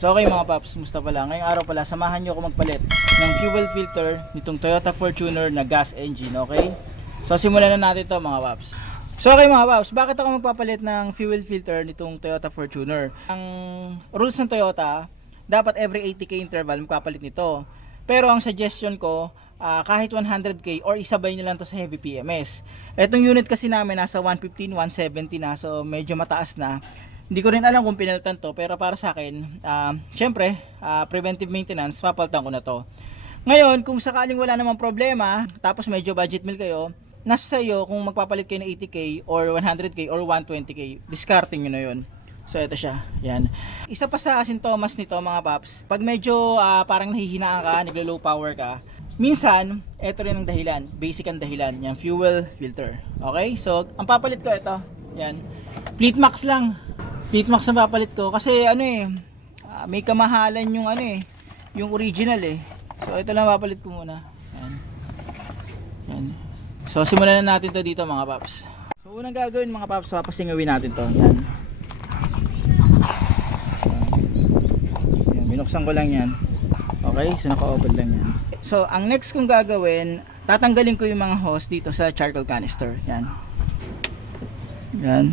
So okay mga paps, musta pala? Ngayong araw pala, samahan nyo ako magpalit ng fuel filter nitong Toyota Fortuner na gas engine, okay? So simulan na natin to mga paps. So okay mga paps, bakit ako magpapalit ng fuel filter nitong Toyota Fortuner? Ang rules ng Toyota, dapat every 80k interval magpapalit nito. Pero ang suggestion ko, kahit 100k or isabay nyo lang to sa heavy PMS. Etong unit kasi namin nasa 115, 170 na, so medyo mataas na. Hindi ko rin alam kung pinalitan to, pero para sa akin, syempre, preventive maintenance, papalitan ko na to. Ngayon, kung sakaling wala namang problema, tapos medyo budget meal kayo, nasa sayo kung magpapalit kayo ng 80k or 100k or 120k, discarding nyo na yun. So ito siya, yan. Isa pa sa sintomas nito mga paps, pag medyo parang nahihinaan ka, naglo-low power ka, minsan, ito rin ang dahilan, basic ang dahilan, yung fuel filter. Okay, so ang papalit ko ito, yan, Fleet Max lang. Fleet Max ang papalit ko kasi may kamahalan yung yung original eh. So ito lang papalit ko muna. Yan. Yan. So simulan na natin to dito mga paps. So unang gagawin mga paps, papasingawin natin to. Yan. Yan, binuksan ko lang yan. Okay, so naka-open lang yan. So ang next kong gagawin, tatanggalin ko yung mga hose dito sa charcoal canister. Yan. Yan.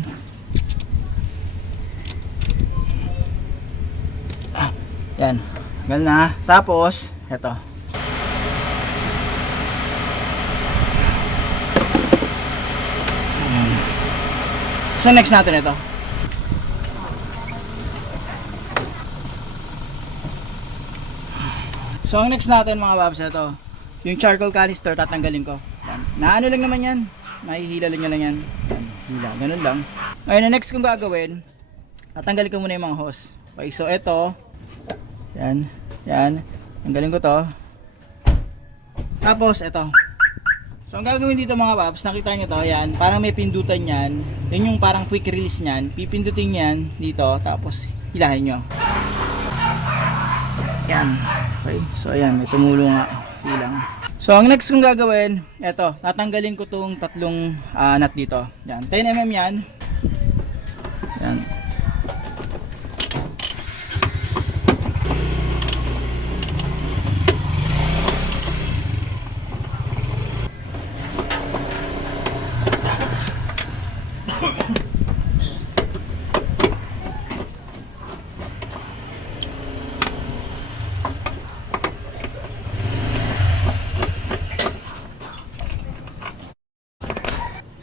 Yan, tanggal na. Tapos, eto. So next natin ito. So ang next natin mga babs, ito. Yung charcoal canister tatanggalin ko. Yan. Naano lang naman yan. Mahihila lang yan. Yan, hila, ganun lang. Ngayon, ang next kong gagawin, tatanggalin ko muna yung mga hose. Okay, so ito. Yan, yan. Tanggalin ko to. Tapos, ito. So, ang gagawin dito mga paps, nakita nyo to, yan. Parang may pindutan yan. Yan yung parang quick release nyan. Pipindutin yan dito. Tapos, hilahin nyo. Yan. Okay. So, ayan. May tumulong nga. Hilang. So, ang next kong gagawin, ito. Tatanggalin ko tong tatlong nut dito. Yan. 10mm yan. Yan.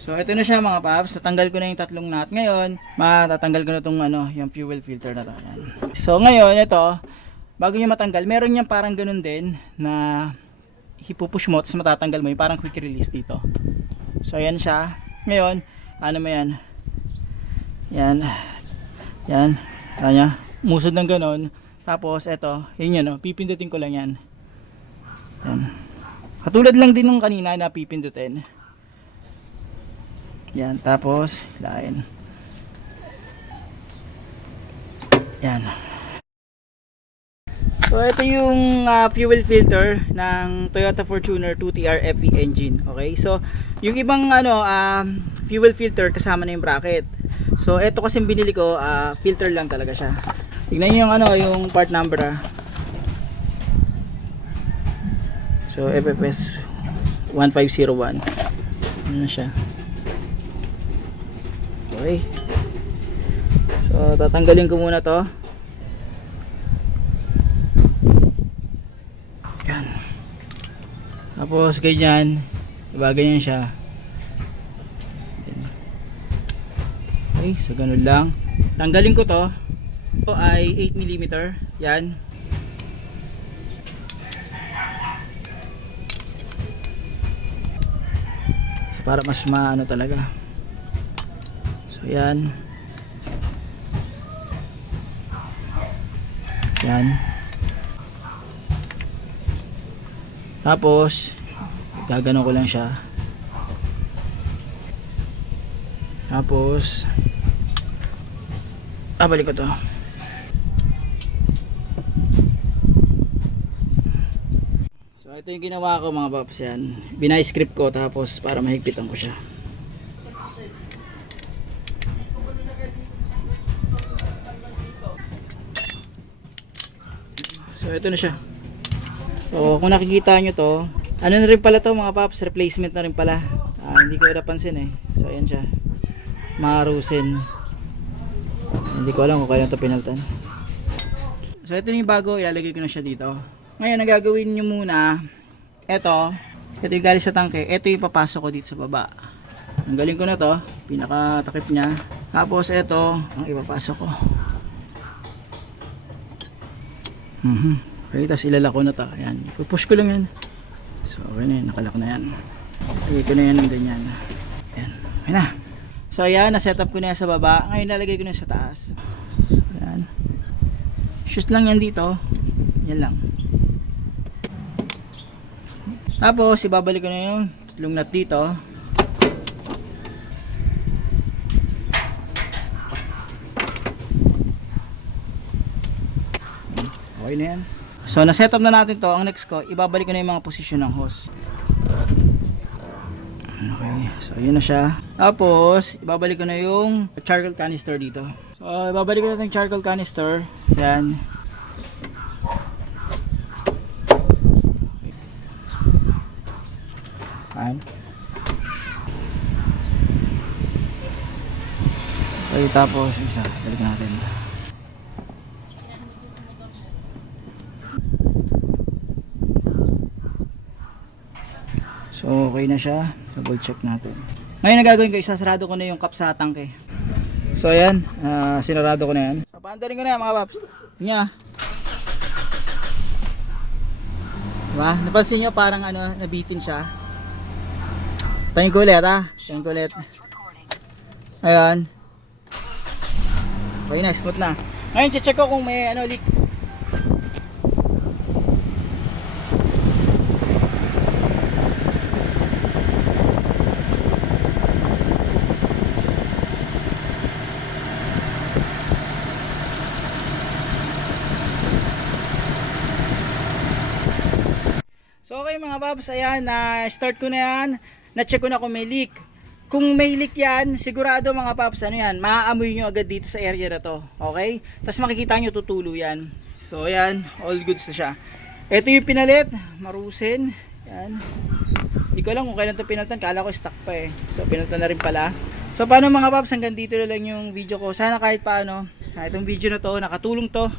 So ito na siya mga paps, natanggal ko na yung tatlong nut. Ngayon, matatanggal ko na tong yung fuel filter na to. Yan. So ngayon ito, bago niya matanggal, meron niyang parang ganun din na ipupush mo, tapos matatanggal mo yung parang quick release dito. So ayan siya. Ngayon, ano mo yan? Yan. Yan. Kanya, musod ng ganun. Tapos ito, yun yun, pipindutin ko lang yan. Yan. Katulad lang din nung kanina na pipindutin. Yan, tapos hilahin. Yan. So ito yung fuel filter ng Toyota Fortuner 2TR FE engine. Okay? So yung ibang fuel filter kasama na yung bracket. So ito kasi binili ko, filter lang talaga siya. Tignan niyo yung yung part number. So FFS 1501. Ano siya? Okay. So tatanggalin ko muna to. Yan. Tapos ganyan, ibaganyan siya. Okay, so ganun lang. Tanggalin ko to. Ito ay 8mm. Yan. So, para mas maano talaga. So yan. Yan. Tapos gagano ko lang siya. Tapos balik ko to. So ito yung ginawa ko mga paps yan. Binay-script ko tapos para mahigpitan ko siya. So ito na siya. So kung nakikita nyo to, ano na rin pala to mga paps, replacement na rin pala. Hindi ko napansin eh. So ayan siya, Maruzen. Hindi ko alam kung kailan to pinaltan. So ito yung bago, ilalagay ko na siya dito. Ngayon ang gagawin nyo muna, ito yung galing sa tangke, ito yung papasok ko dito sa baba. Tanggalin ko na to, pinaka-takip nya. Tapos ito ang ipapasok ko. Okay, tapos ilalak ko na to. Ayan, pupush ko lang yan. So okay na yan, nakalak na yan. Lagay ko na yan ng ganyan. Ayan, okay na. So ayan, na-setup ko na yan sa baba. Ngayon nalagay ko na sa taas. Ayan. Shoot lang yan dito. Yan lang. Tapos ibabalik ko na yung tatlong nut dito. Okay na yan. So na-set up na natin to. Ang next ko, ibabalik ko na yung mga posisyon ng hose. Okay, so yun na siya. Tapos ibabalik ko na yung charcoal canister dito. So ibabalik ko na yung charcoal canister. Yan. Ayan. Okay, tapos isa, balik natin. So okay na siya, double check natin. Ngayon ang gagawin ko, isasarado ko na yung cup sa tangke. So ayan, sinarado ko na yan. So paandarin ko na yan mga paps. Nya. Diba? Napansin nyo parang nabitin siya. Tingin ko ulit tingin ko ulit. Ayan. Okay na, smooth na. Ngayon check ko kung may leak. So okay mga paps, ayan, start ko na yan. Na-check ko na kung may leak. Kung may leak yan, sigurado mga paps, maaamoy nyo agad dito sa area na to. Okay? Tapos makikita nyo tutulo yan. So ayan, all goods na siya. Ito yung pinalit, Maruzen. Yan. Hindi ko alam kung kailan to pinaltan, kala ko stock pa eh. So pinaltan na rin pala. So paano mga paps, hanggang dito na lang yung video ko. Sana kahit paano, itong video na to, nakatulong to.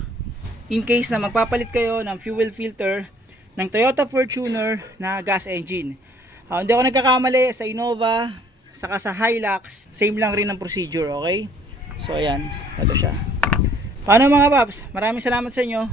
In case na magpapalit kayo ng fuel filter ng Toyota Fortuner na gas engine. Hindi ako nagkakamali sa Innova, saka sa Hilux, same lang rin ang procedure, okay? So ayan, ito siya. Paano mga paps, maraming salamat sa inyo.